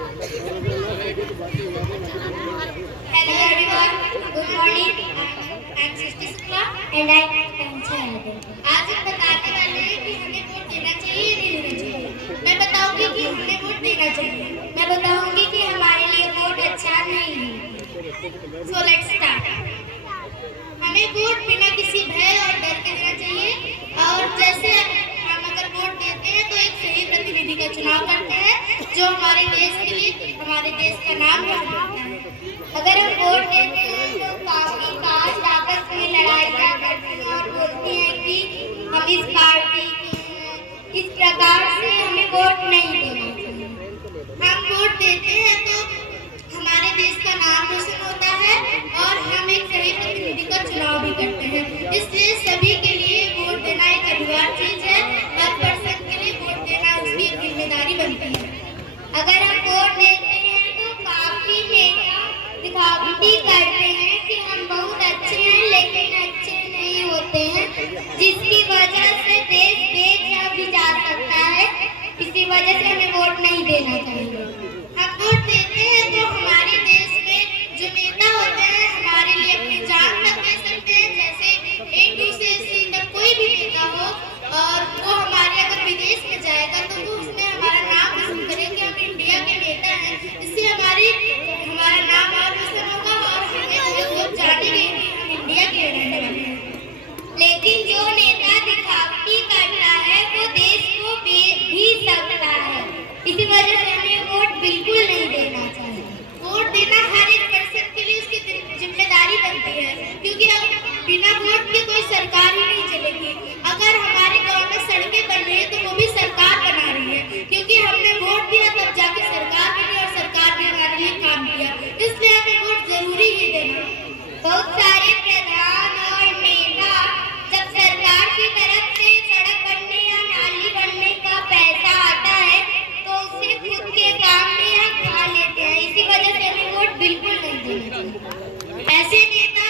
Hello everyone, good morning. I'm Srishti Shukla and I am Kancha Yadav. आज हम बताने वाले हैं कि हमें वोट देना चाहिए या नहीं देना चाहिए। मैं बताऊंगी कि हमें वोट देना चाहिए। मैं बताऊंगी कि हमारे लिए वोट अच्छा नहीं है। So let's start. हमें वोट बिना किसी भय और डर के देना चाहिए और जैसे हम अगर वोट देते हैं तो एक सही प्रतिनिधि का चुनाव करते हैं जो हमारे देश के लिए हमारे देश का नाम रोशन करता है। अगर हम वोट देते हैं तो काफी कास्ट आपस में लड़ाइयाँ करते हैं और बोलते हैं कि हम इस पार्टी के हैं। इस प्रकार से हमें वोट नहीं देना चाहिए। हम वोट देते हैं तो हमारे देश का नाम रोशन होता है और हम एक सही प्रतिनिधि का चुनाव भी करते हैं। इसलिए सभी के लिए वोट देना एक अनिवार्य चीज है। हर पर्सन के लिए वोट देना उसकी एक जिम्मेदारी बनती है। अगर हम वोट देते हैं तो काफी नेता दिखावटी करते हैं कि हम बहुत अच्छे हैं लेकिन अच्छे नहीं होते हैं, जिसकी वजह से देश बेच भी जा सकता है। इसी वजह से हमें वोट नहीं देना चाहिए। हम वोट देते हैं तो हमारे देश में जो नेता होते हैं हमारे लिए अपनी जान तक दे सकते हैं। जैसे A से C तक कोई भी नेता हो और वो हमारे अगर विदेश में जाएगा तो वो उसमें हमारा नाम रोशन करेंगे। हम इंडिया के नेता हैं, इससे हमारा नाम और रोशन होगा और हमें लोग जानेंगे कि हम इंडिया के रहने वाले हैं। लेकिन जो नेता दिखावटी करता है वो देश को बेच भी सकता है। इसी वजह से हमें वोट बिल्कुल नहीं देना चाहिए। वोट देना हर एक पर्सन के लिए उसकी जिम्मेदारी बनती है, क्योंकि अब बिना वोट के कोई सरकार ही नहीं चलेगी। अगर हमारे गांव में सड़कें बन रही है तो वो भी सरकार बना रही है, क्योंकि हमने वोट दिया तब जाके सरकार बनी और सरकार ने हमारे लिए काम किया। इसलिए हमें वोट जरूरी ही देना। बहुत सारे प्रधान और नेता जब सरकार की तरफ से सड़क बनने या नाली बनने का पैसा आता है तो उसे खुद के काम में यहाँ खा लेते हैं। इसी वजह से हमें वोट बिल्कुल नहीं देना चाहिए। ऐसे नेता